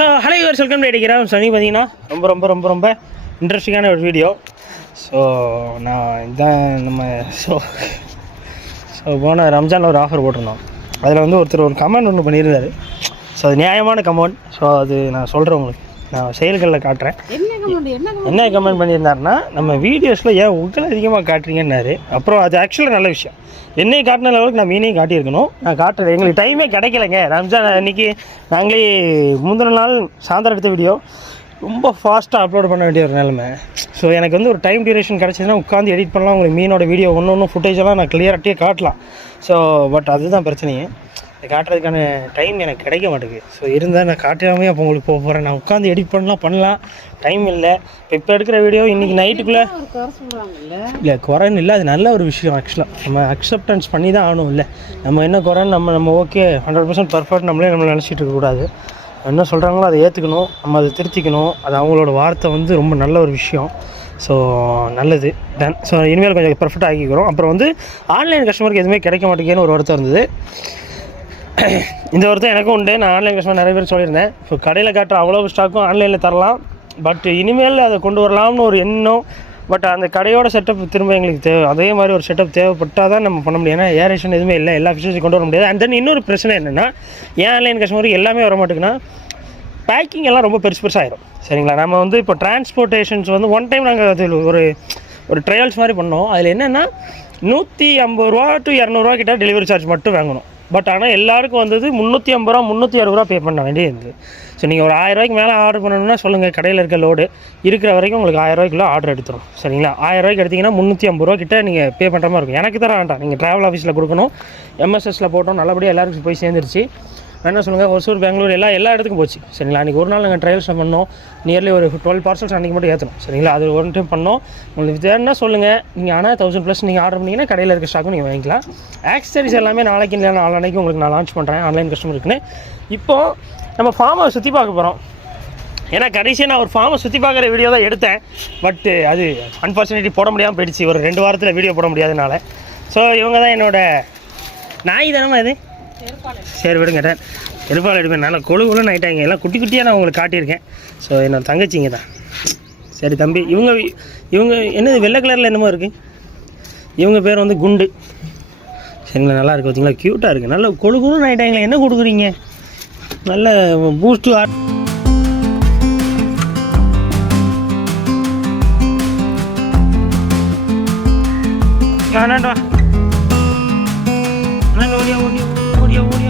So hello your welcome அடிக்கிறேன். சனி பார்த்தீங்கன்னா ரொம்ப ரொம்ப ரொம்ப ரொம்ப இன்ட்ரெஸ்டிங்கான ஒரு வீடியோ. ஸோ நான் இதான் நம்ம ஸோ போன ரம்ஜானில் ஒரு ஆஃபர் போட்டிருந்தோம். அதில் வந்து ஒருத்தர் ஒரு கமெண்ட் ஒன்று பண்ணியிருந்தார். ஸோ அது நியாயமான கமெண்ட். ஸோ அது நான் சொல்கிறேன் உங்களுக்கு, நான் செயல்களில் காட்டுறேன். என்ன கமெண்ட் பண்ணியிருந்தாருன்னா, நம்ம வீடியோஸில் ஏன் உங்களை அதிகமாக காட்டுறீங்கன்னாரு. அப்புறம் அது ஆக்சுவலாக நல்ல விஷயம். என்னையும் காட்டின அளவுக்கு நான் மீனையும் காட்டியிருக்கணும். நான் காட்டுறேன். எங்களுக்கு டைமே கிடைக்கலைங்க. ரம்ஜான் அன்றைக்கி நாங்களே முந்தின நாள் சாயந்தரம் எடுத்த வீடியோ ரொம்ப ஃபாஸ்ட்டாக அப்லோட் பண்ண வேண்டிய ஒரு நிலைமை. ஸோ எனக்கு வந்து ஒரு டைம் டியூரேஷன் கிடச்சிதுன்னா உட்காந்து எடிட் பண்ணலாம். உங்களுக்கு மீனோட வீடியோ ஒன்று ஃபுட்டேஜெல்லாம் நான் கிளியராகிட்டே காட்டலாம். ஸோ பட் அதுதான் பிரச்சனையே, இதை காட்டுறதுக்கான டைம் எனக்கு கிடைக்க மாட்டேங்குது. ஸோ இருந்தால் நான் காட்டாமே அப்போ உங்களுக்கு போக போகிறேன். நான் உட்காந்து எடிட் பண்ணலாம் டைம் இல்லை. இப்போ எடுக்கிற வீடியோ இன்றைக்கி நைட்டுக்குள்ளே இல்லை குறைன்னு இல்லை, அது நல்ல ஒரு விஷயம். ஆக்சுவலாக நம்ம அக்செப்டன்ஸ் பண்ணி தான் ஆகணும். இல்லை நம்ம என்ன குறைன்னு நம்ம ஓகே 100% பர்ஃபெக்ட் நம்மளே நினச்சிட்டு இருக்கக்கூடாது. என்ன சொல்கிறாங்களோ அதை ஏற்றுக்கணும், நம்ம அதை திருத்திக்கணும். அது அவங்களோட வார்த்தை வந்து ரொம்ப நல்ல ஒரு விஷயம். ஸோ நல்லது டன். ஸோ இனிமேல் கொஞ்சம் பர்ஃபெக்டாக ஆக்கிக்கிறோம். அப்புறம் வந்து ஆன்லைன் கஸ்டமருக்கு எதுவுமே கிடைக்க மாட்டேங்குன்னு ஒரு வருத்தம் இருந்தது. இந்த வருத்தம் எனக்கும் உண்டு. நான் ஆன்லைன் கஸ்டமர் நிறைய பேர் சொல்லியிருந்தேன். இப்போ கடையில் காட்டுற அவ்வளோ ஸ்டாக்கும் ஆன்லைனில் தரலாம், பட் இனிமேல் அதை கொண்டு வரலாம்னு ஒரு எண்ணம். பட் அந்த கடையோட செட்டப் திரும்ப எங்களுக்கு தேவை. அதே மாதிரி ஒரு செட்டப் தேவைப்பட்டால் தான் நம்ம பண்ண முடியும். ஏன்னா ஏரேஷன் எதுவுமே இல்லை, எல்லா ஃபிஷஸையும் கொண்டு வர முடியாது. அண்ட் தென் இன்னொரு பிரச்சனை என்னென்னா, ஏன் ஆன்லைன் கஸ்டமருக்கு எல்லாமே வர மாட்டேங்குன்னா, பேக்கிங் எல்லாம் ரொம்ப பெருசாகிடும். சரிங்களா? நம்ம வந்து இப்போ டிரான்ஸ்போர்ட்டேஷன்ஸ் வந்து ஒன் டைம் நாங்கள் அது ஒரு ட்ரையல்ஸ் மாதிரி பண்ணோம். அதில் என்னென்னா 150 ரூபா to 200 கிட்ட டெலிவரி சார்ஜ் மட்டும் வாங்கணும். பட் ஆனால் எல்லாருக்கும் வந்தது 350 ரூபா 360 ரூபா பே பண்ண வேண்டியது. ஸோ நீங்கள் ஒரு 1000 ரூபாய்க்கு மேலே ஆர்டர் பண்ணணும்னா சொல்லுங்கள், கடையில் இருக்க லோடு இருக்கிற வரைக்கும் உங்களுக்கு 1000 ரூபாய்க்குள்ள ஆர்டர் எடுத்துரும். சரிங்களா? 1000 ரூபாய்க்கு எடுத்திங்கன்னா 350 ரூபா கிட்ட நீங்கள் பே பண்ணுற மாதிரி இருக்கும். எனக்கு தர வேண்டாம், நீங்கள் ட்ராவல் ஆஃபீஸில் கொடுக்கணும். எம்எஸ்எஸில் போட்டோம், நல்லபடியாக எல்லாருக்கும் போய் சேர்ந்துருச்சு. வேணா சொல்லுங்கள், ஒசூர், பெங்களூர் எல்லா இடத்துக்கும் போச்சு. சரிங்களா? அன்றைக்கி ஒரு நாள் நாங்கள் ட்ரையல்ஸ் பண்ணோம். நியர்லி ஒரு 12 பார்சல்ஸ் அன்றைக்கி மட்டும் ஏற்றணும். சரிங்களா? அது ஒரு டைம் பண்ணோம். உங்களுக்கு வேணுன்னா சொல்லுங்கள். நீங்கள் ஆனால் 1000+ நீங்கள் ஆர்டர் பண்ணிங்கன்னா கடையில் இருக்க ஸ்டாக்கும் நீங்கள் வாங்கிக்கலாம். ஆக்சசரிஸ் எல்லாமே நாளைக்கு இல்லை நாளைக்கு உங்களுக்கு நான் லான்ச் பண்ணுறேன் ஆன்லைன் கஸ்டமருக்குன்னு. இப்போது நம்ம ஃபார்மை சுற்றி பார்க்க போகிறோம். ஏன்னா கடைசியாக நான் ஒரு ஃபார்மை சுற்றி பார்க்குற வீடியோ தான் எடுத்தேன். பட்டு அது அன்ஃபார்ச்சுனேட்லி போட முடியாமல் போயிடுச்சு. ஒரு 2 வாரத்தில் வீடியோ போட முடியாதனால. ஸோ இவங்க தான் என்னோடய நாய் தானமா இது. சரி விடுங்க, எருப்பால் எடுப்பேன். நல்லா கொழுன்னு ஆகிட்டாங்க. எல்லாம் குட்டி குட்டியாக நான் உங்களுக்கு காட்டியிருக்கேன். ஸோ என்னோட தங்கச்சிங்க தான். சரி தம்பி, இவங்க என்னது வெள்ளை கலரில் என்னமோ இருக்குது. இவங்க பேர் வந்து குண்டு. சரிங்களா? நல்லா இருக்குது பார்த்தீங்களா? க்யூட்டாக இருக்குது. நல்லா கொழுன்னு ஆகிட்டாங்களே. என்ன கொடுக்குறீங்க? நல்ல பூஸ்ட்டு வேணாண்டா. ஓடியா ஓடியா ஓடியா ஓடியா ஓடியா.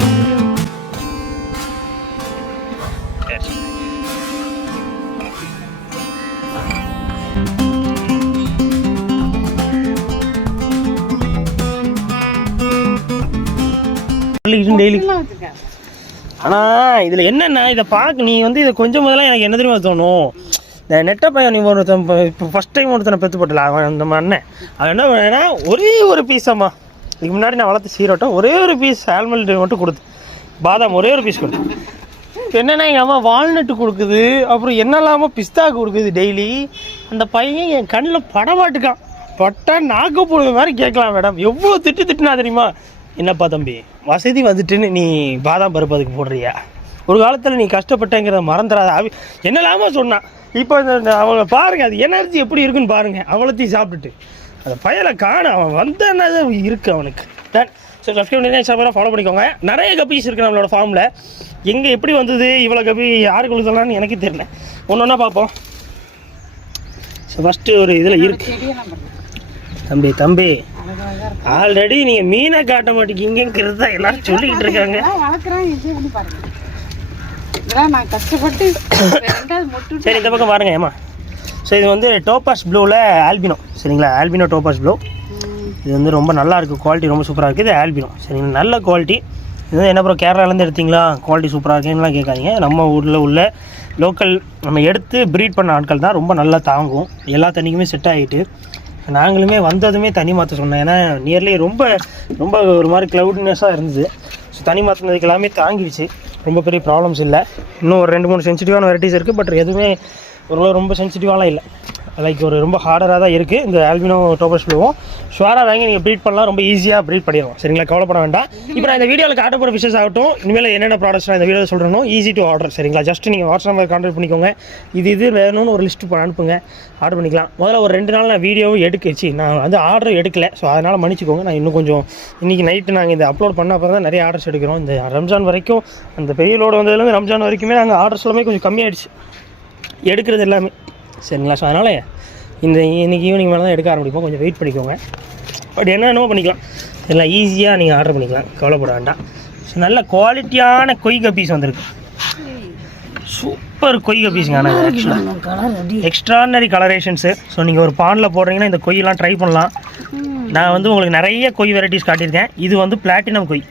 டெய்லி. ஆனால் இதில் என்னென்னா, இதை பார்க்க நீ வந்து இதை கொஞ்சம் முதல்ல எனக்கு என்ன தெரியுமா தோணும், இந்த நெட்டை பையன் நீ ஒருத்தன் இப்போ ஃபஸ்ட் டைம் ஒருத்தனை பெற்று போட்டல அவன் அந்த அண்ணன், அவன் என்ன பண்ணா ஒரே ஒரு பீஸாம்மா. இதுக்கு முன்னாடி நான் வளர்த்து சீரோட்டம் ஒரே ஒரு பீஸ் ஆல்மண்ட் மட்டும் கொடுத்து, பாதாம் ஒரே ஒரு பீஸ் கொடுத்து. இப்போ என்னென்னா எங்கள் அம்மா வால்நட்டு கொடுக்குது, அப்புறம் என்னெல்லாமல் பிஸ்தா கொடுக்குது டெய்லி. அந்த பையன் என் கண்ணில் படமாட்டுக்கான். பட்டா நாக்கு போடுற மாதிரி கேட்கலாம் மேடம். எவ்வளோ திட்டுனா தெரியுமா? என்னப்பா தம்பி, வசதி வந்துட்டுன்னு நீ பாதாம் பருப்பு அதுக்கு போடுறியா? ஒரு காலத்தில் நீ கஷ்டப்பட்டேங்கிறத மறந்துடாத. என்னெல்லாமோ சொன்னான். இப்போ அவளை பாருங்கள், அது எனர்ஜி எப்படி இருக்குன்னு பாருங்கள். அவ்வளோத்தையும் சாப்பிட்டுட்டு அந்த பயலை காண அவன் வந்தன்னா இருக்குது அவனுக்கு. டன். ஸோ சப்ஸ்கிரைப் பண்ணி இன்ஸ்டாகிராம் ஃபாலோ பண்ணிக்கோங்க. நிறைய கப்பீஸ் இருக்குது நம்மளோட ஃபார்மில். எங்கே எப்படி வந்தது இவ்வளோ கப்பி, யாருக்கு கொடுத்தலான்னு எனக்கு தெரியல. ஒன்று ஒன்றா பார்ப்போம். ஸோ ஃபஸ்ட்டு ஒரு இதில் இருக்கு. தம்பி ஆல்ரெடி நீங்கள் மீனை காட்ட மாட்டேங்கிறது தான் எல்லாரும் சொல்லிக்கிட்டு இருக்காங்க. சரி இந்த பக்கம் பாருங்க. ஏமா, ஸோ இது வந்து டோபாஸ் ப்ளூவில் ஆல்பினோ. சரிங்களா? Alpino topaz blue. இது வந்து ரொம்ப நல்லா இருக்குது. குவாலிட்டி ரொம்ப சூப்பராக இருக்குது. இது ஆல்பினோ. சரிங்களா? நல்ல குவாலிட்டி. இது வந்து என்ன அப்புறம் கேரளாலேருந்து எடுத்திங்களா, குவாலிட்டி சூப்பராக இருக்குன்னுலாம் கேட்காதீங்க. நம்ம ஊரில் உள்ள லோக்கல் நம்ம எடுத்து ப்ரீட் பண்ண ஆட்கள் தான் ரொம்ப நல்லா தாங்கும். எல்லா தண்ணிக்குமே செட் ஆகிட்டு. நாங்களுமே வந்ததுமே தண்ணி மாற்ற சொன்னேன். ஏன்னா நியர்லி ரொம்ப ரொம்ப ஒரு மாதிரி க்ளவுட்னஸாக இருந்தது. ஸோ தண்ணி மாற்றினதுக்கு எல்லாமே தாங்கிடுச்சு. ரொம்ப பெரிய ப்ராப்ளம்ஸ் இல்லை. இன்னும் ஒரு 2-3 சென்சிட்டிவான வெரைட்டிஸ் இருக்குது. பட் எதுவுமே ஒரு ரொம்ப சென்சிட்டிவாலாம் இல்லை, லைக் ஒரு ரொம்ப ஹார்டராக தான் இருக்குது இந்த ஆல்பினோ டோபஸ் ப்ளூவும். ஷுவராக வாங்கி நீங்கள் ப்ரீட் பண்ணலாம், ரொம்ப ஈஸியாக ப்ரீட் பண்ணிடலாம். சரிங்களா, கவலைப்பட வேண்டாம். இப்போ நான் இந்த வீடியோவில் காட்ட போகிற ஃபிஷஸ் ஆகட்டும், இனிமேல் என்னென்ன ப்ராடக்ட்ஸ் நான் இந்த வீடியோவில் சொல்கிறேனோ ஈஸி டு ஆர்டர். சரிங்களா, ஜஸ்ட் நீங்கள் வாட்ஸ்அப் நம்பர் கான்டாக்ட் பண்ணிக்கோங்க, இது வேணும்னு ஒரு லிஸ்ட்டு அனுப்புங்க, ஆர்டர் பண்ணிக்கலாம். முதல்ல ஒரு 2 நாள் நான் வீடியோவும் எடுக்கச்சு, நான் வந்து ஆர்டர் எடுக்கலை. ஸோ அதனால் மன்னிச்சிக்கோங்க. நான் இன்னும் கொஞ்சம் இன்றைக்கி நைட்டு நாங்கள் இந்த அப்லோட் பண்ண அப்புறம் தான் நிறைய ஆர்டர்ஸ் எடுக்கிறோம். இந்த ரம்ஜான் வரைக்கும், அந்த பெரிய லோடு வந்ததுலேருந்து ரம்ஜான் வரைக்குமே நாங்கள் ஆர்டர்ஸ் எல்லாமே கொஞ்சம் கம்மியாகிடுச்சு எடுக்கிறது எல்லாமே. சரிங்களா, ஸோ அதனால் இன்றைக்கி ஈவினிங் மேலே தான் எடுக்க ஆரம்பிப்போம். கொஞ்சம் வெயிட் பண்ணிக்கோங்க. பட் என்னென்னமோ பண்ணிக்கலாம், எல்லாம் ஈஸியாக நீங்கள் ஆர்டர் பண்ணிக்கலாம், கவலைப்பட வேண்டாம். ஸோ நல்ல குவாலிட்டியான கொய் கப்பீஸ் வந்திருக்கு, சூப்பர் கொய் கப்பீஸுங்க. ஆனால் ஆக்சுவலாக எக்ஸ்ட்ரானரி கலரேஷன்ஸு. ஸோ நீங்கள் ஒரு பானில் போடுறீங்கன்னா இந்த கொய்யெல்லாம் ட்ரை பண்ணலாம். நான் வந்து உங்களுக்கு நிறைய கொய் வெரைட்டிஸ் காட்டியிருக்கேன். இது வந்து பிளாட்டினம் கொய்.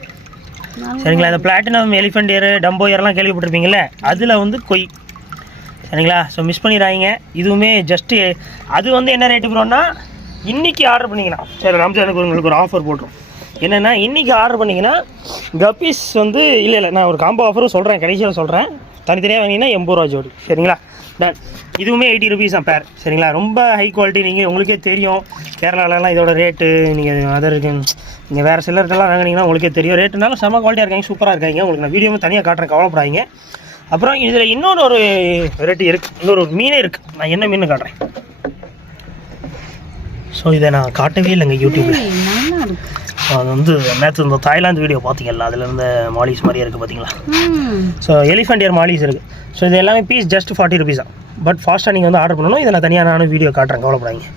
சரிங்களா, இந்த பிளாட்டினம் எலிஃபெண்ட் இயர், டம்போ இயர்லாம் கேள்விப்பட்டிருப்பீங்களே, அதில் வந்து கொய். சரிங்களா, ஸோ மிஸ் பண்ணிடுறாங்க. இதுவுமே ஜஸ்ட்டு அது வந்து என்ன ரேட்டு ப்ரோன்னா, இன்றைக்கி ஆர்டர் பண்ணிங்கன்னா, சரி ரம்ஜானுக்கு உங்களுக்கு ஒரு ஆஃபர் போட்டுரும். என்னென்னா, இன்றைக்கி ஆர்டர் பண்ணிங்கன்னா கப்பீஸ் வந்து இல்லை நான் ஒரு காம்போ ஆஃபரும் சொல்கிறேன், கடைசியில் சொல்கிறேன். தனித்தனியாக வாங்கினீங்கன்னா 80 ரூபா ஜோடி. சரிங்களா, டன். இதுவுமே 80 ருபீஸ் தான் பேர். சரிங்களா, ரொம்ப ஹை குவாலிட்டி. நீங்கள் உங்களுக்கே தெரியும் கேரளாலலாம் இதோட ரேட்டு, நீங்கள் அதர் நீங்கள் வேறு சிலர்கிட்டலாம் வாங்கினீங்கன்னா உங்களுக்கே தெரியும். ரேட்டுனாலும் செம்ம குவாலிட்டியாக இருக்காங்க, சூப்பராக இருக்காங்க. உங்களுக்கு நான் வீடியோவும் தனியாக காட்டுறேன், கவலைப்படாதீங்க. அப்புறம் இதில் இன்னொரு வெரைட்டி இருக்குது, இன்னொரு மீனே இருக்குது. நான் என்ன மீன் காட்டுறேன். ஸோ இதை நான் காட்டவே இல்லைங்க யூடியூப்பில். அது வந்து நேற்று இந்த தாய்லாந்து வீடியோ பார்த்தீங்கல்ல, அதில் இருந்த மாலிஸ் மாதிரியே இருக்குது பார்த்தீங்களா. ஸோ எலிஃபெண்ட் இயர் மாலிஸ் இருக்குது. ஸோ இது எல்லாமே பீஸ் ஜஸ்ட் 40 ருபீஸ் தான். பட் ஃபாஸ்ட்டாக நீங்கள் வந்து ஆர்டர் பண்ணணும். இதை நான் தனியாக நானும் வீடியோ காட்டுறேன், கவலைப்படாதீங்க.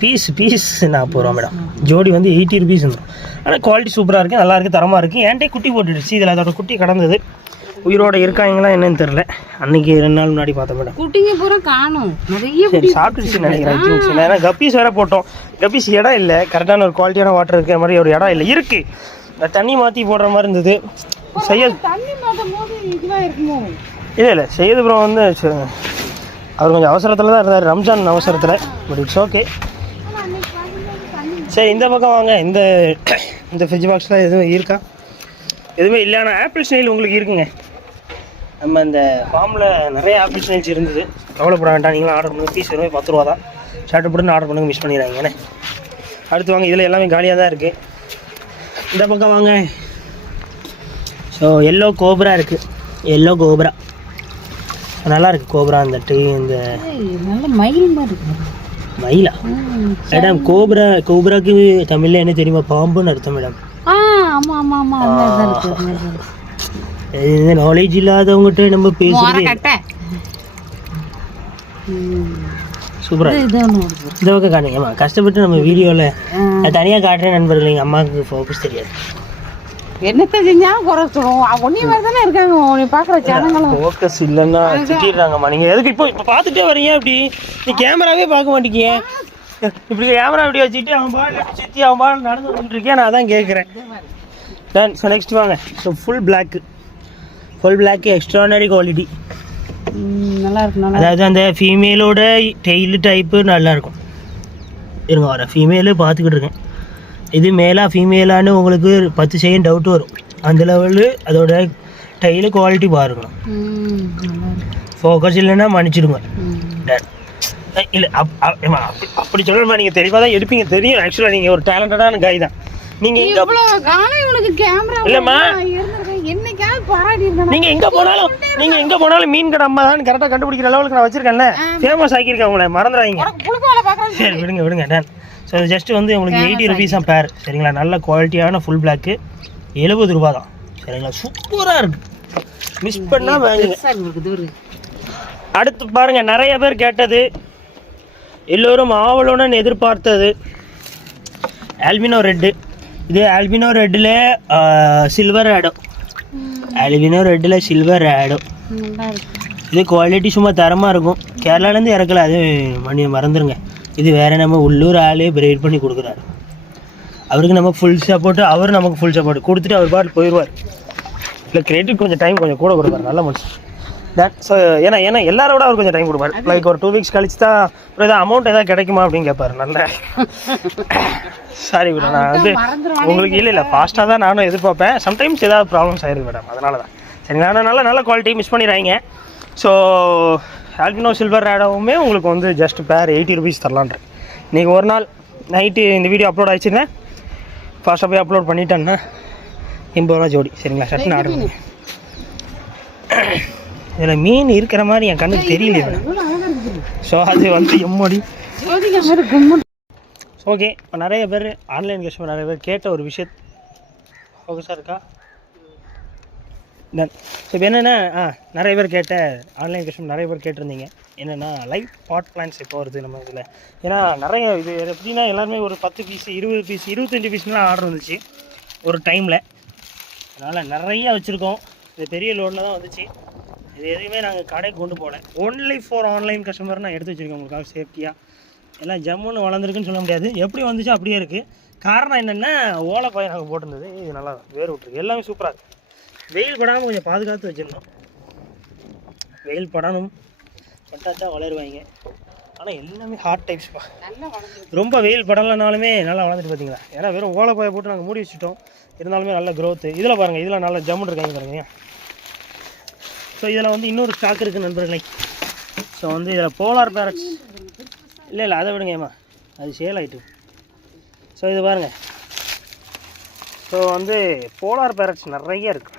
பீஸ் 40 ரூபா மேடம். ஜோடி வந்து 80 ருபீஸ் வந்துடும். ஆனால் குவாலிட்டி சூப்பராக இருக்குது, நல்லா இருக்குது, தரமாக இருக்குது. ஏன்டே குட்டி போட்டுடுச்சு. இதில் அதோட குட்டி கடந்தது, உயிரோட இருக்காங்களா என்னன்னு தெரில. அன்றைக்கி 2 நாள் முன்னாடி பார்த்தேன் மேடம். குட்டிங்க பூரா காணும், நிறைய சாப்பிட்டுருச்சு நினைக்கிறேன். ஏன்னா கப்பீஸ் வேறு போட்டோம். கப்பீஸ் இடம் இல்லை, கரெக்டான ஒரு குவாலிட்டியான வாட்டர் இருக்கிற மாதிரி ஒரு இடம் இல்லை. இருக்குது, தண்ணி மாற்றி போடுற மாதிரி இருந்தது. இல்லை செய்யது ப்ரோ வந்து அவர் கொஞ்சம் அவசரத்தில் தான் இருந்தார், ரம்ஜான் அவசரத்தில். But it's okay. சரி, இந்த பக்கம் வாங்க. இந்த ஃப்ரிட்ஜ் பாக்ஸில் எதுவும் இருக்கா? எதுவுமே இல்லை. ஆனால் ஆப்பிள் ஸ்னைல் உங்களுக்கு இருக்குங்க. நம்ம இந்த ஃபார்மில் நிறைய ஆப்பிள் ஸ்னைல்ஸ் இருந்தது, கவலைப்பட வேண்டாம். நீங்களும் ஆர்டர் பண்ணுங்கள். பீஸ் வெறும் 10 ரூபா தான். ஷர்ட்டு போட்டு ஆர்டர் பண்ணுங்க, மிஸ் பண்ணிடுறாங்கண்ணே. அடுத்து வாங்க, இதில் எல்லாமே காலியாக தான் இருக்குது. இந்த பக்கம் வாங்க. ஸோ எல்லோ கோப்ரா இருக்குது, எல்லோ கோப்ரா நல்லா இருக்குது. கோப்ரா இந்த மயிலா மேடம்? கோப்ராக்கு தமிழில் என்ன தெரியுமா? பாம்புன்னு அர்த்தம் மேடம். நாலேஜ் இல்லாதவங்ககிட்ட நம்ம பேசுறது சூப்பரா. இந்த பக்கம் காட்டுங்க. கஷ்டப்பட்டு நம்ம வீடியோவில் தனியாக காட்டுறேன் நண்பர்கள். எங்கள் அம்மாவுக்கு ஃபோக்கஸ் தெரியாது. என்னத்தை செஞ்சா குறை சொல்லுவோம். ஒன்னே மாதிரி தானே இருக்காங்க, உன்னை பார்க்குற ஜனங்களும். ஃபோக்கஸ் இல்லைன்னா திட்டிடுறாங்கம்மா. நீங்கள் எதுக்கு இப்போ பார்த்துட்டே வரீங்க? இப்படி நீ கேமராவே பார்க்க மாட்டேங்க. இப்படி கேமரா இப்படி வச்சுட்டு அவன் பால் சுற்றி அவன் பால் நடந்து வந்துட்டு இருக்கேன். நான் அதான் கேட்குறேன். டன். ஸோ நெக்ஸ்ட் வாங்க. So full block extraordinary quality, நல்லா இருக்கும். அதாவது அந்த ஃபீமேலோட டெய்லு டைப்பு நல்லாயிருக்கும். இருங்க வர ஃபீமேலு பார்த்துக்கிட்டு இருக்கேன். இது மேலா ஃபீமேலான்னு உங்களுக்கு 10 செகண்ட் டவுட் வரும். அந்த லெவலு அதோட டெய்லு குவாலிட்டி பாருங்கணும். ஃபோக்கஸ் இல்லைன்னா மன்னிச்சிடுங்க. இல்லை அப்படி சொல்லணுமா? நீங்கள் தெளிவாக தான் எடுப்பீங்க, தெரியும். ஆக்சுவலாக நீங்கள் ஒரு டேலண்டடான காய் தான். நீங்கள் இல்லைம்மா, நீங்கள் எங்கே போனாலும் மீன் கடை அம்மா தான் கரெக்டாக கண்டுபிடிக்கிற லெவலுக்கு நான் வச்சுருக்கேன்ல, ஃபேமஸ் ஆக்கியிருக்கேன். உங்களை மறந்துடாதீங்க. சரி விடுங்க டன். ஸோ இது ஜஸ்ட்டு வந்து உங்களுக்கு 80 ருபீஸ் தான் பேர். சரிங்களா, நல்ல குவாலிட்டியான ஃபுல் பிளாக்கு 70 ரூபா தான். சரிங்களா, சூப்பராக இருக்குது, மிஸ் பண்ணால் வாங்குங்க. அடுத்து பாருங்கள், நிறைய பேர் கேட்டது, எல்லோரும் ஆவலுடன் எதிர்பார்த்தது ஆல்பினோ ரெட்டு. இது ஆல்பினோ ரெட்டில் சில்வர் ஆடோ. இது குவாலிட்டி சும்மா தரமாக இருக்கும். கேரளாலேருந்து இறக்கல, அது மறந்துடுங்க. இது வேறு நம்ம உள்ளூர் ஆளே பிரேட் பண்ணி கொடுக்குறாரு. அவருக்கு நம்ம ஃபுல் சப்போர்ட்டு, அவர் நமக்கு ஃபுல் சப்போர்ட் கொடுத்துட்டு அவர் பாட்டு போயிடுவார். இல்லை கிரெடிட் கொஞ்சம் டைம் கொஞ்சம் கூட கொடுப்பாரு, நல்ல மனுஷன். ஸோ ஏன்னா எல்லாரோட அவர் கொஞ்சம் டைம் கொடுப்பாரு. லைக் ஒரு 2 வீக்ஸ் கழிச்சு தான் அப்புறம் எதாவது அமௌண்ட் எதாவது கிடைக்குமா அப்படின்னு கேட்பாரு. நல்ல சாரி மேடம், நான் வந்து உங்களுக்கு இல்லை ஃபாஸ்ட்டாக தான் நானும் எதிர்பார்ப்பேன். சம்டைம்ஸ் ஏதாவது ப்ராப்ளம்ஸ் ஆயிருக்கு மேடம், அதனால தான். சரிங்களா. ஆனால் நல்ல குவாலிட்டி மிஸ் பண்ணிடுறாங்க. ஸோ ஆல்பினோ சில்வர் ரேடோவுமே உங்களுக்கு வந்து ஜஸ்ட் பேர் 80 ருபீஸ் தரலான்றேன். இன்றைக்கி ஒரு நாள் நைட்டு இந்த வீடியோ அப்லோட் ஆகிடுச்சுன்னா ஃபாஸ்ட்டாக போய் அப்லோட் பண்ணிட்டேன்னா 80 ரூபா ஜோடி. சரிங்களா, சட்டுன்னு ஆர்டர் பண்ணி. இதில் மீன் இருக்கிற மாதிரி என் கண்ணுக்கு தெரியல. ஸோ அது வந்து எம்மடி. ஓகே, இப்போ நிறைய பேர் ஆன்லைன் கஸ்டமர் நிறைய பேர் கேட்ட ஒரு விஷயம் ஃபோக்கஸாக இருக்கா தென். ஸோ இப்போ என்னென்னா நிறைய பேர் கேட்ட ஆன்லைன் கஸ்டமர் நிறைய பேர் கேட்டிருந்தீங்க என்னென்னா லைவ் பாட் பிளான்ஸ் எப்போ வருது நம்ம இதில். ஏன்னா நிறைய இது எப்படின்னா எல்லாருமே ஒரு 10 பீஸ் 20 பீஸ் 25 பீஸ்லாம் ஆர்டர் வந்துச்சு ஒரு டைமில். அதனால் நிறைய வச்சுருக்கோம். இது பெரிய லோடில் தான் வந்துச்சு. இது எதுவுமே நாங்கள் கடைக்கு கொண்டு போகல. ஒன்லி ஃபார் ஆன்லைன் கஸ்டமர் நான் எடுத்து வச்சுருக்கேன் உங்களுக்காக சேஃப்டியாக. எல்லாம் ஜம்முன்னு வளர்ந்துருக்குன்னு சொல்ல முடியாது, எப்படி வந்துச்சோ அப்படியே இருக்குது. காரணம் என்னென்னா ஓலைப்பாய் நாங்கள் போட்டிருந்தது, இது நல்லா வேறு விட்டுருக்கு. எல்லாமே சூப்பராக இருக்குது. வெயில் படாமல் கொஞ்சம் பாதுகாத்து வச்சிடணும். வெயில் படணும், பட்டாச்சா வளருவாங்க. ஆனால் எல்லாமே ஹார்ட் டைப்ஸ்ப்பா. ரொம்ப வெயில் படலைனாலுமே நல்லா வளர்ந்துட்டு பார்த்தீங்களா. ஏன்னா வெறும் ஓலைப்பாயை போட்டு நாங்கள் மூடி வச்சுட்டோம், இருந்தாலுமே நல்ல க்ரோத்து. இதில் பாருங்கள், இதில் நல்லா ஜம்முன்னு இருக்காங்க பாருங்க. ஸோ இதில் வந்து இன்னொரு ஸ்டாக் இருக்குது நண்பர்களே. ஸோ வந்து இதில் போலார் பேரட்ஸ் இல்லை அதை விடுங்க ஏமா, அது சேல் ஆகிட்டு. ஸோ இது பாருங்கள். ஸோ வந்து போலார் பேரட்ஸ் நிறைய இருக்குது.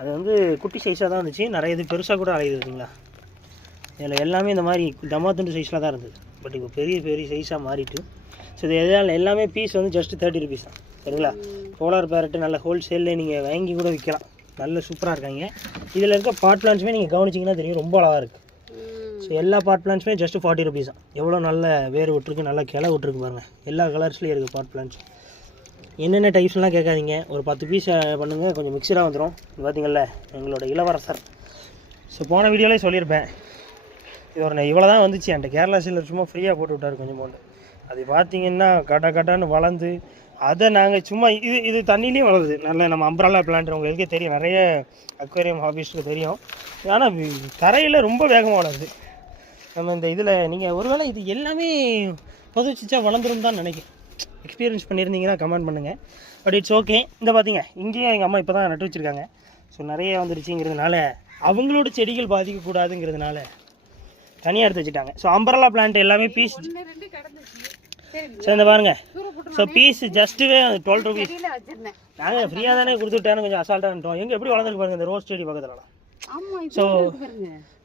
அது வந்து குட்டி சைஸாக தான் இருந்துச்சு, நிறைய இது பெருசாக கூட அலையுது இருக்குங்களா. இதில் எல்லாமே இந்த மாதிரி தமாத்துண்டு சைஸில் தான் இருந்தது. பட் இப்போ பெரிய பெரிய சைஸாக மாறிட்டு. ஸோ இது எதாவது எல்லாமே பீஸ் வந்து ஜஸ்ட் 30 ருபீஸ் தான். சரிங்களா. போலார் பேரட்டு நல்ல ஹோல்சேலில் நீங்கள் வாங்கி கூட விற்கலாம். நல்ல சூப்பராக இருக்காங்க. இதில் இருக்க பாட் பிளான்ஸுமே நீங்கள் கவனிச்சிங்கன்னா தெரியும், ரொம்ப அழகாக இருக்குது. ஸோ எல்லா பாட் பிளான்ஸுமே ஜஸ்ட் 40 ருபீஸ் தான். எவ்வளோ நல்ல வேர் விட்டுருக்கு, நல்லா கிளை விட்டுருக்கு பாருங்கள். எல்லா கலர்ஸ்லேயும் இருக்குது பாட் பிளான்ஸ். என்னென்ன டைப்ஸ்லாம் கேட்காதீங்க, ஒரு 10 பீஸ் பண்ணுங்கள், கொஞ்சம் மிக்சராக வந்துடும். பார்த்தீங்கள்ல எங்களோட இளவரசர். ஸோ போன வீடியோலேயே சொல்லியிருப்பேன், இது ஒரு இவ்வளோ தான் வந்துச்சு. என்கிட்ட கேரளா சில்லர் சும்மா ஃப்ரீயாக போட்டு விட்டார் கொஞ்சம் போண்டு. அது பார்த்தீங்கன்னா கட்டான்னு வளர்ந்து அதை நாங்கள் சும்மா இது தண்ணியிலையும் வளருது. நல்ல நம்ம அம்ப்ரல்லா பிளான்ட் உங்களுக்கே தெரியும், நிறைய அக்வேரியம் ஹாபிஸ்ட்டுக்கு தெரியும். ஆனால் தரையில் ரொம்ப வேகமாக வளருது. நம்ம இந்த இதில் நீங்கள் ஒருவேளை இது எல்லாமே பொதுச்சிச்சா வளர்ந்துரும் தான் நினைக்கிறேன். எக்ஸ்பீரியன்ஸ் பண்ணியிருந்தீங்கன்னா கமெண்ட் பண்ணுங்கள். But it's okay. இந்த பார்த்தீங்க இங்கேயும் எங்கள் அம்மா இப்போ தான் நட்டு வச்சுருக்காங்க. ஸோ நிறைய வந்துருச்சுங்கிறதுனால அவங்களோட செடிகள் பாதிக்கக்கூடாதுங்கிறதுனால தனியாக எடுத்து வச்சுட்டாங்க. ஸோ அம்பரலா பிளான்ட் எல்லாமே பீஸ். ஸோ இந்த பாருங்கள். So piece just 12 rupees. நாங்கள் ஃப்ரீயாக தானே கொடுத்துட்டானு கொஞ்சம் அசால்ட்டாக எங்கே எப்படி வளர்ந்துருக்கு பாருங்கள் இந்த ரோஸ் செடி பக்கத்துலலாம். ஸோ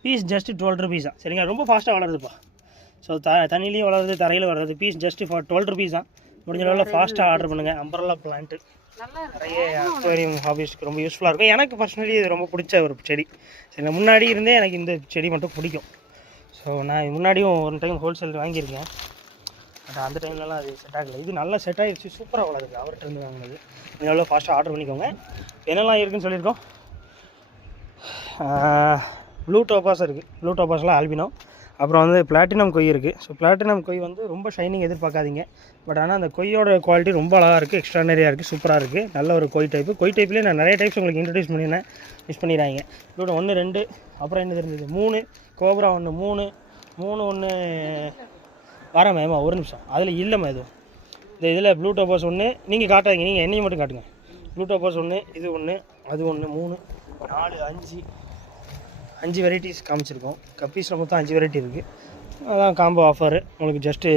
பீஸ் ஜஸ்ட்டு 12 ருபீஸ் தான். சரிங்களா, ரொம்ப ஃபாஸ்ட்டாக வளருதுப்பா. ஸோ தண்ணிலையும் வளருது, தரையில் வளருது. பீஸ் ஜஸ்ட்டு 12 ருபீஸ் தான். முடிஞ்ச அளவில் ஃபாஸ்ட்டாக ஆர்டர் பண்ணுங்கள். அம்பரலா பிளான்ட்டு நிறைய அக்வேரியம் ஹாபிஸ்க்கு ரொம்ப யூஸ்ஃபுல்லாக இருக்கும். எனக்கு பர்சனலி இது ரொம்ப பிடிச்ச ஒரு செடி. சரி, முன்னாடி இருந்தே எனக்கு இந்த செடி மட்டும் பிடிக்கும். ஸோ நான் முன்னாடியும் ஒரு டைம் ஹோல்சேல் வாங்கியிருக்கேன். பட் அந்த டைம்லலாம் அது செட் ஆகலை. இது நல்லா செட் ஆகிடுச்சு, சூப்பராக வளருது. அவர்கிட்ட இருந்து வாங்கினது. இது எவ்வளோ ஃபாஸ்ட்டாக ஆர்டர் பண்ணிக்கோங்க. என்னெல்லாம் இருக்குதுன்னு சொல்லியிருக்கோம். ப்ளூ டோபாஸ் இருக்குது. ப்ளூ டோபாஸ்லாம் ஆல்பினோ. அப்புறம் வந்து பிளாட்டினம் கொய் இருக்குது. ஸோ பிளாட்டினம் கொய் வந்து ரொம்ப ஷைனிங் எதிர்பார்க்காதீங்க. பட் ஆனால் அந்த கொய்யோட குவாலிட்டி ரொம்ப அழகாக இருக்குது, எக்ஸ்ட்ரானரியாக இருக்குது, சூப்பராக இருக்குது. நல்ல ஒரு கொய் டைப்பு. கொய் டைப்லேயே நான் நிறைய டைப்ஸ் உங்களுக்கு இன்ட்ரடியூஸ் பண்ணியிருந்தேன், யூஸ் பண்ணிடுறாங்க. இதோட 1 2 அப்புறம் என்ன இருந்தது 3 கோப்ரா 1 3 1 வரேன் ஏமா ஒரு நிமிஷம். அதில் இல்லைம்மா எதுவும். இந்த இதில் ப்ளூ டோபாஸ் 1 நீங்கள் காட்டாதீங்க, நீங்கள் என்னையும் மட்டும் காட்டுங்க. ப்ளூ டோபாஸ் 1 இது 1 அது 1 3 4 5 வெரைட்டிஸ் காமிச்சிருக்கோம். கப்பீஸில் மொத்தம் 5 வெரைட்டி இருக்குது. அதான் காம்போ ஆஃபரு உங்களுக்கு. ஜஸ்ட்டு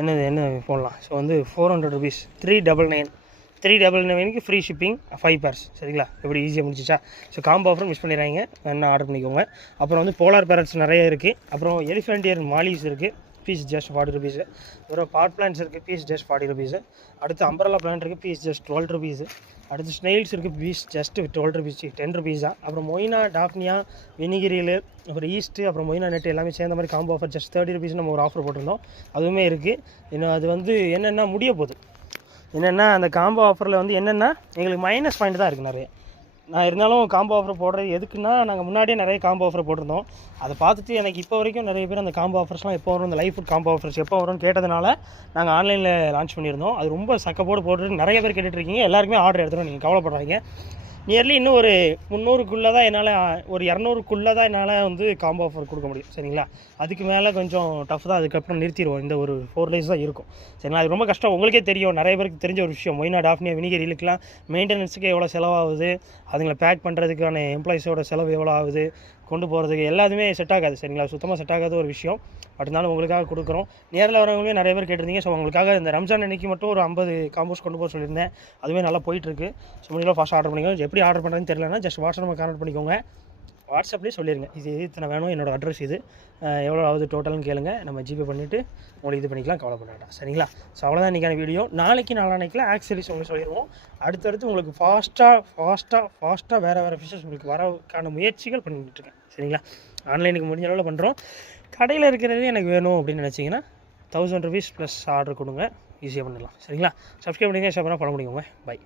என்ன போடலாம். ஸோ வந்து 400 ருபீஸ் 399 ஃப்ரீ ஷிப்பிங் 5 பேர்ஸ். சரிங்களா, எப்படி ஈஸியாக முடிச்சிச்சா. ஸோ காம்போ ஆஃபர் மிஸ் பண்ணிடுறாங்க, வேணா ஆர்டர் பண்ணிக்கோங்க. அப்புறம் வந்து போலார் பேரட்ஸ் நிறைய இருக்குது. அப்புறம் எலிஃபென்டியர் மாலிஸ் இருக்குது, பீஸ் ஜஸ்ட் 40 ருபீஸு. அப்புறம் பாட் பிளான்ட்ஸ் இருக்குது, பீஸ் ஜஸ்ட் 40 ருபீஸு. அடுத்து அம்பரலா பிளான்ட் இருக்குது, பீஸ் ஜஸ்ட் 12 ருபீஸு. அடுத்து ஸ்னெயில்ஸ் இருக்குது, பீஸ் ஜஸ்ட் 12 ருபீஸ் 10 ருபீஸ் தான். அப்புறம் மொய்னா டாஃப்னியா வினிகிரியில் அப்புறம் ஈஸ்ட்டு அப்புறம் மொய்னா நெட்டு எல்லாமே சேர்ந்த மாதிரி காம்போ ஆஃபர் ஜஸ்ட் 30 ருபீஸ் நம்ம ஒரு ஆஃபர் போட்டிருந்தோம். அதுவுமே இருக்குது. இன்னும் அது வந்து என்னென்னா முடிய போகுது. என்னென்னா அந்த காம்போ ஆஃபரில் வந்து என்னென்னா எங்களுக்கு மைனஸ் பாயிண்ட் தான் இருக்குது நிறைய. நான் இருந்தாலும் காம்போ ஆஃபர் போடுறது எதுக்குன்னா, நாங்கள் முன்னாடியே நிறைய காம்போ ஆஃபர் போட்டிருந்தோம். அதை பார்த்துட்டு எனக்கு இப்போ வரைக்கும் நிறைய பேர் அந்த காம்போ ஆஃபர்ஸ்லாம் எப்போ வரும், இந்த லைஃப் ஃபுட் காம்போ ஆஃபர்ஸ் எப்போ வரும்னு கேட்டதுனால நாங்கள் ஆன்லைனில் லான்ச் பண்ணியிருந்தோம். அது ரொம்ப சக்கப்போடு போட்டு நிறைய பேர் கேட்டுட்ருக்கீங்க. எல்லாருக்குமே ஆர்டர் எடுத்துகிறோம், நீங்கள் கவலைப்படுறாங்க. நியர்லி இன்னும் ஒரு 300க்குள்ளே தான் என்னால், ஒரு 200க்குள்ளே தான் என்னால் வந்து காம்போ ஆஃபர் கொடுக்க முடியும். சரிங்களா? அதுக்கு மேலே கொஞ்சம் டஃப் தான். அதுக்கப்புறம் நிறுத்திடுவோம். இந்த ஒரு 4 days தான் இருக்கும். சரிங்களா? அது ரொம்ப கஷ்டம். உங்களுக்கே தெரியும், நிறைய பேருக்கு தெரிஞ்ச ஒரு விஷயம். மொய்னா டாஃப்னியா வினிகரிலுக்குலாம் மெயின்டெனன்ஸுக்கு எவ்வளோ செலவாகுது, அதுங்களை பேக் பண்ணுறதுக்கான எம்ப்ளாயிஸோட செலவு எவ்வளோ ஆகுது, கொண்டு போகிறதுக்கு எல்லாத்துமே செட் ஆகாது. சரிங்களா? சுத்தமாக செட் ஆகாத ஒரு விஷயம். பட் இருந்தாலும் உங்களுக்காக கொடுக்குறோம். நேரில் வரவங்களுமே நிறைய பேர் கேட்டிருந்தீங்க. ஸோ உங்களுக்காக இந்த ரம்ஜான் அன்னைக்கு மட்டும் ஒரு 50 காம்போஸ் கொண்டு போக சொல்லியிருந்தேன். அதுவே நல்லா போயிட்டுருக்கு. ஸோ முடியல ஃபாஸ்ட்டாக ஆர்டர் பண்ணிக்கோங்க. எப்படி ஆர்டர் பண்ணுறதுன்னு தெரியலனா ஜஸ்ட் வாட்ஸ்அப்பில் கான்டெக்ட் பண்ணிக்கோங்க. வாட்ஸ்அப்லேயே சொல்லிடுங்க, இது இத்தனை வேணும், என்னோடய அட்ரஸ் இது, எவ்வளோ ஆகுது டோட்டல்னு கேளுங்க. நம்ம ஜிபே பண்ணிவிட்டு உங்களுக்கு இது பண்ணிக்கலாம், கவலை பண்ண வேண்டாம். சரிங்களா? ஸோ அவ்வளோதான் இன்றைக்கான வீடியோ. நாளைக்கில் ஆக்சரிஸ் உங்களுக்கு சொல்லிடுவோம். அடுத்தடுத்து உங்களுக்கு ஃபாஸ்ட்டாக வேறு ஃபிஷஸ் உங்களுக்கு வரக்கான முயற்சிகள் பண்ணிட்டுருக்கேன். சரிங்களா? ஆன்லைனுக்கு முடிஞ்ச அளவில் பண்ணுறோம். கடையில் இருக்கிறதே எனக்கு வேணும் அப்படின்னு நினச்சிங்கன்னா 1000 rupees ப்ளஸ் ஆர்டர் கொடுங்க, ஈஸியாக பண்ணிடலாம். சரிங்களா? சப்ஸ்கிரைப் பண்ணிங்க, ஷேர் பண்ணால் பண்ண முடியுங்க. பை.